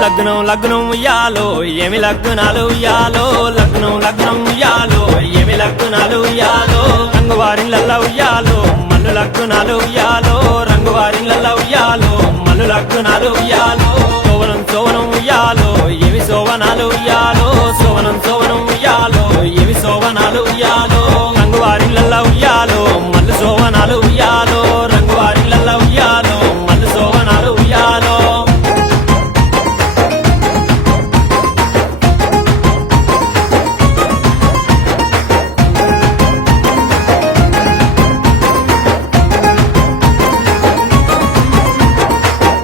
లగ్నం లగ్నం ఉయ్యాలో ఏమి లగ్నాలు ఉయ్యాలో లగ్నం లగ్నం ఉయ్యాలో ఏమి లగ్నాలు ఉయ్యాలో రంగువారిళ్ళ ఉయ్యాలో మల్లు లగ్నాలు ఉయ్యాలో రంగువారిళ్ళ ఉయ్యాలో మల్లు లగ్నాలు ఉయ్యాలో సోవనం సోవనం ఉయ్యాలో ఏమి శోభనాలు ఉయ్యాలో సోవనం సోవనం ఉయ్యాలో ఏమి శోభనాలు ఉయ్యాలో రంగువారిళ్ళ ఉయ్యాలో మల్లు శోభనాలు ఉయ్యాలో రంగువారిళ్ళ ఉయ్యాలో మల్లు శోభనాలు ఉయ్యాలో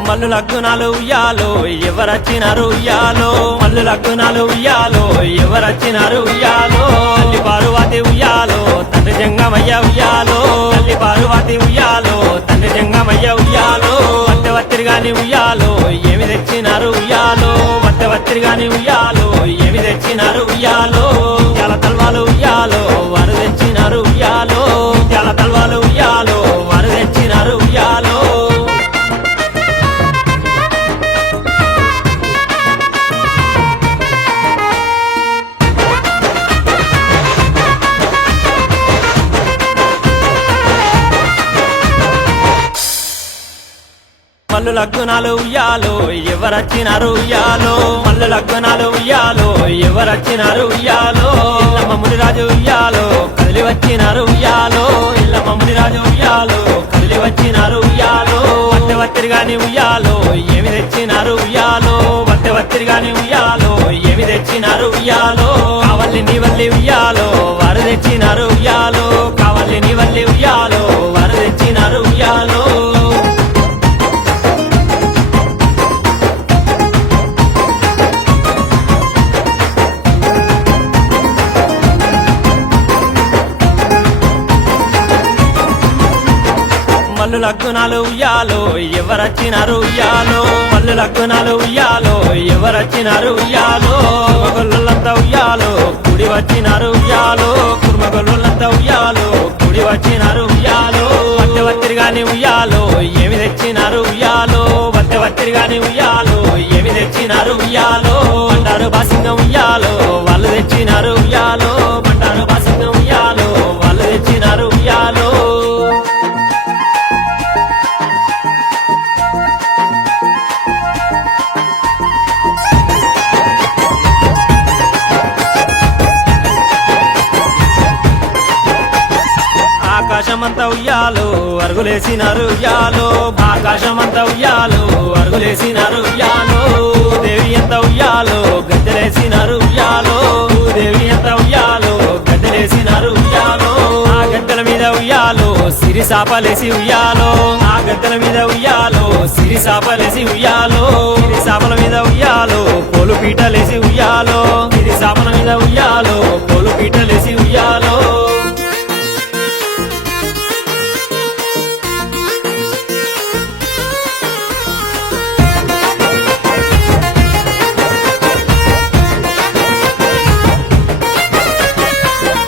మల్లు లగ్నాలు ఉయ్యాలో ఎవరచ్చినారు ఉయ్యాలో మల్లు లగ్నాలు ఉయ్యాలో ఎవరచ్చినారు ఉయ్యాలో తల్లి పార్వతి ఉయ్యాలో తండ్రి జంగమయ్య ఉయ్యాలో తల్లి పార్వతి ఉయ్యాలో తండ్రి జంగమయ్య ఉయ్యాలో వత్తవత్తిరిగాని ఉయ్యాలో ఏమి తెచ్చినారు ఉయ్యాలో వత్తవత్తిరిగాని ఉయ్యాలో ఏమి తెచ్చినారు ఉయ్యాలో చాలా తల్వాలు ఉయ్యాలో వారు తెచ్చినారు ఉయ్యాలో చాలా తల్వాలు ఉయ్యాలో వారు తెచ్చినారు ఉయ్యాలో మల్లు లగ్నాలు ఉయ్యాలో ఎవరచ్చినారు ఉయ్యాలో మల్లు లగ్నాలు ఉయ్యాలో ఎవరచ్చినారు ఉయ్యాలో ఇల్లమ్మ మునిరాజు ఉయ్యాలో కదిలి వచ్చినారు ఉయ్యాలో ఇల్లమ్మ మునిరాజు ఉయ్యాలో కదిలి వచ్చినారు ఉయ్యాలో వత్తవత్తిరిగాని ఉయ్యాలో ఏమి తెచ్చినారు ఉయ్యాలో వత్తవత్తిరిగాని ఉయ్యాలో ఏమి తెచ్చినారు ఉయ్యాలో కావల్లి నీవల్లి ఉయ్యాలో వారు తెచ్చినారు ఉయ్యాలో కావల్లి నీవల్లి ఉయ్యాలో వారు తెచ్చినారు ఉయ్యాలో మల్లు లగ్నాలు ఉయ్యాలో ఎవరచ్చినారు ఉయ్యాలో మల్లు లగ్నాలు ఉయ్యాలో ఎవరచ్చినారు ఉయ్యాలో కుర్మగొల్లంతా ఉయ్యాలో కుడి వచ్చినారు ఉయ్యాలో కుర్మగొల్లంతా ఉయ్యాలో కుడి వచ్చినారు ఉయ్యాలో వత్తవత్తిరిగాని ఉయ్యాలో ఏమి తెచ్చినారు ఉయ్యాలో వత్తవత్తిరిగాని ఉయ్యాలో ఏమి తెచ్చినారు ఉయ్యాలో బండారు బాసింగం ఉయ్యాలో వాళ్ళు తెచ్చినారు ఉయ్యాలో బండారు బాసింగం ఉయ్యాలో వాళ్ళు తెచ్చినారు ఉయ్యాలో ఆకాశమంతా ఉయ్యాలో అరుగులేసినారు ఉయ్యాలో ఆకాశమంతా ఉయ్యాలో అరుగులేసినారు ఉయ్యాలో దేవి ఎంత ఉయ్యాలో గద్దెలేసినారు ఉయ్యాలో దేవి ఎంత ఉయ్యాలో గద్దెలేసినారు ఉయ్యాలో ఆ గద్దెల మీద ఉయ్యాలో సిరి సాపలేసి ఉయ్యాలో ఆ గద్దెల మీద ఉయ్యాలో సిరి సాపలేసి ఉయ్యాలో సిరి సాపల మీద ఉయ్యాలో కోలు పీటలేసి ఉయ్యాలో సిరి సాపల మీద ఉయ్యాలో కోలు పీటలేసి ఉయ్యాలో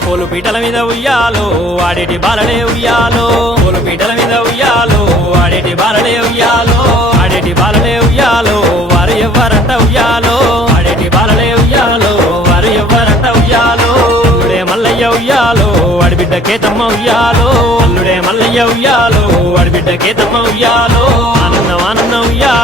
పోలు పీటల మీద ఉయ్యాలో ఆడేటి బాలలే ఉయ్యాలో పోలు పీటల మీద ఉయ్యాలో ఆడేటి బాలలే ఉయ్యాలో ఆడేటి బాలలే ఉయ్యాలో వారు ఎవ్వరంట ఉయ్యాలో ఆడేటి బాలలే ఉయ్యాలో వారు ఎవ్వరంట ఉయ్యాలో అల్లుడే మల్లయ్య ఉయ్యాలో వాడిబిడ్డ కేతమ్మ ఉయ్యాలో అల్లుడే మల్లయ్య ఉయ్యాలో వాడిబిడ్డ కేతమ్మ ఉయ్యాలో ఆనందం ఆనందం ఉయ్యాలో